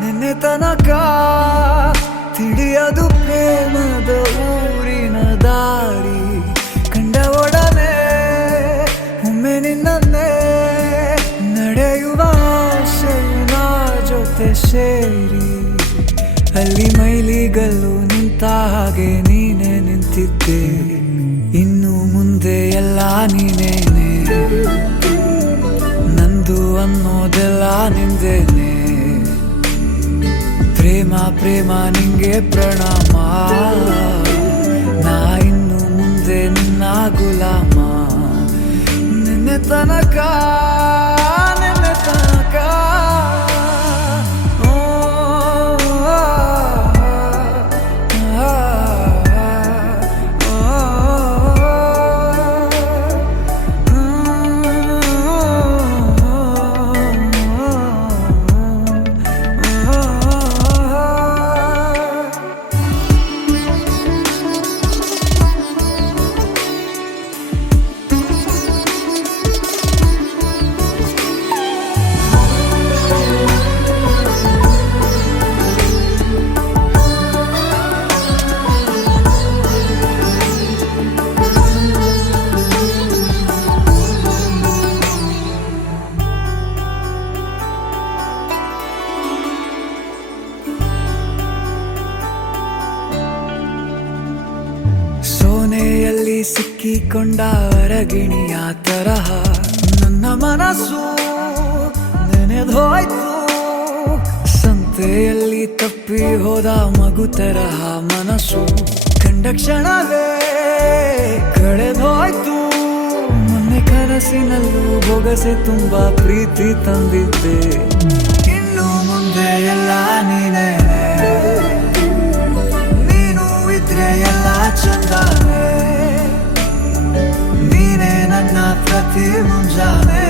ನಿನ್ನೆ ತನಕ ತಿಳಿಯದು ಪ್ರೇಮದ ಊರಿನ ದಾರಿ. ಕಂಡ ಒಡನೆ ಒಮ್ಮೆ ನಿನ್ನೇ ನಡೆಯುವ ಆಸೆಯ ಜೊತೆ ಸೇರಿ, ಅಲ್ಲಿ ಮೈಲಿಗಲ್ಲು ನಿಂತ ಹಾಗೆ ನೀನೆ ನಿಂತಿದ್ದೆ. ಇನ್ನು ಮುಂದೆ ಎಲ್ಲ ನೀನೇನೆ, ನಂದು ಅನ್ನೋದೆಲ್ಲ ನಿಂದೇನೆ. ಪ್ರೇಮ ಪ್ರೇಮ ನಿಂಗೆ ಪ್ರಣಾಮ, ನಾ ಇನ್ನು ಮುಂದೆ ನಿನ್ನ ಗುಲಾಮ. ನಿನ್ನೆ ತನಕ ಸೋನೆಯಲ್ಲಿ ಸಿಕ್ಕಿಕೊಂಡ ಅರಗಿಣಿಯ ತರಹ ನನ್ನ ಮನಸ್ಸು ನೆನೆದೋಯ್ತು. ಸಂತೆಯಲ್ಲಿ ತಪ್ಪಿ ಹೋದ ಮಗು ತರಹ ಮನಸ್ಸು ಕಂಡ ಕ್ಷಣವೇ ಕಳೆದೋಯ್ತು. ಮೊನ್ನೆ ಕನಸಿನಲ್ಲೂ ಬೊಗಸೆ ತುಂಬಾ ಪ್ರೀತಿ ತಂದಿದ್ದೆ. ಇನ್ನು ಮುಂದೆ ಎಲ್ಲ ನೀನೇ, ನೀನು ಇದ್ರೆ ಎಲ್ಲ ಚಂದಾನೆ. ನೀನೇ ನನ್ನ ಪ್ರತಿ ಮುಂಜಾನೆ.